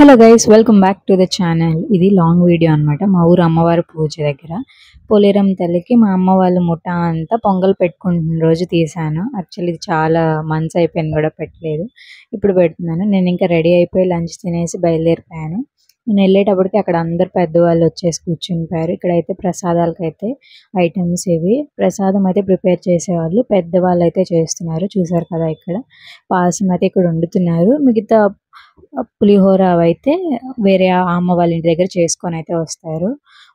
Hello guys, welcome back to the channel. ఇది long video అనమాట. మా ఊరు అమ్మవారి పూజ దగ్గర పోలేరం తల్లికి మా అమ్మ వాళ్ళు ముఠా అంతా పొంగల్ పెట్టుకుంటున్న రోజు తీసాను. యాక్చువల్లీ ఇది చాలా మంత్స్ అయిపోయింది కూడా పెట్టలేదు. ఇప్పుడు పెడుతున్నాను. నేను ఇంకా రెడీ అయిపోయి లంచ్ తినేసి బయలుదేరిపోయాను. నేను వెళ్ళేటప్పటికి అక్కడ అందరు పెద్దవాళ్ళు వచ్చేసి కూర్చునిపోయారు. ఇక్కడైతే ప్రసాదాలకైతే ఐటమ్స్ ఇవి ప్రసాదం అయితే ప్రిపేర్ చేసేవాళ్ళు పెద్దవాళ్ళు అయితే చేస్తున్నారు. చూసారు కదా, ఇక్కడ పాయసం అయితే ఇక్కడ వండుతున్నారు. మిగతా పులిహోర అవైతే వేరే అమ్మ వాళ్ళ ఇంటి దగ్గర చేసుకొని అయితే వస్తారు.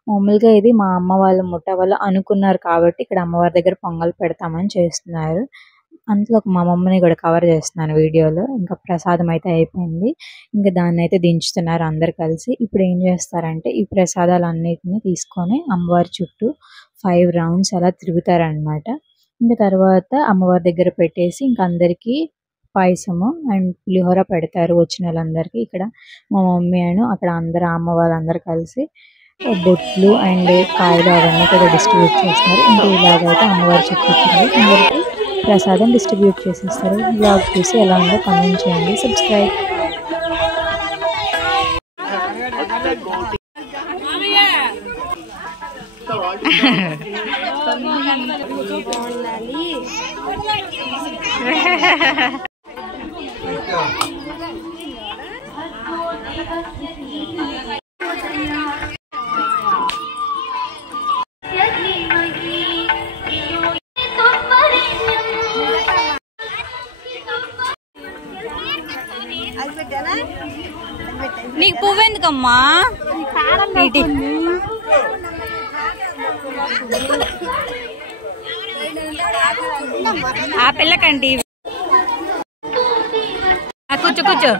మామూలుగా ఇది మా అమ్మ వాళ్ళ ముఠా వాళ్ళు అనుకున్నారు కాబట్టి ఇక్కడ అమ్మవారి దగ్గర పొంగల్ పెడతామని చేస్తున్నారు. అందులో మా మమ్మీని కూడా కవర్ చేస్తున్నాను వీడియోలో. ఇంకా ప్రసాదం అయితే అయిపోయింది. ఇంకా దాన్ని అయితే దించుతున్నారు అందరు కలిసి. ఇప్పుడు ఏం చేస్తారంటే ఈ ప్రసాదాలు అన్నిటిని తీసుకొని అమ్మవారి చుట్టూ 5 రౌండ్స్ అలా తిరుగుతారనమాట. ఇంకా తర్వాత అమ్మవారి దగ్గర పెట్టేసి ఇంకా అందరికీ పాయసము అండ్ పులిహోర పెడతారు వచ్చిన వాళ్ళందరికీ. ఇక్కడ మా మమ్మీ అక్కడ అందరు అమ్మ వాళ్ళందరూ కలిసి బొట్లు అండ్ కాయలు అవన్నీ కూడా డిస్ట్రిబ్యూట్ చేస్తారు. ఇంకా ఇలాగైతే అమ్మవారి చుట్టూ అందరికీ ప్రసాదం డిస్ట్రిబ్యూట్ చేసేస్తారు. బ్లాగ్ చూసి ఎలా ఉందో కామెంట్ చేయండి. సబ్స్క్రైబ్. నీకు పువ్వు ఎందుకమ్మా? ఆ పిల్లకండి కూర్చో కూర్చో.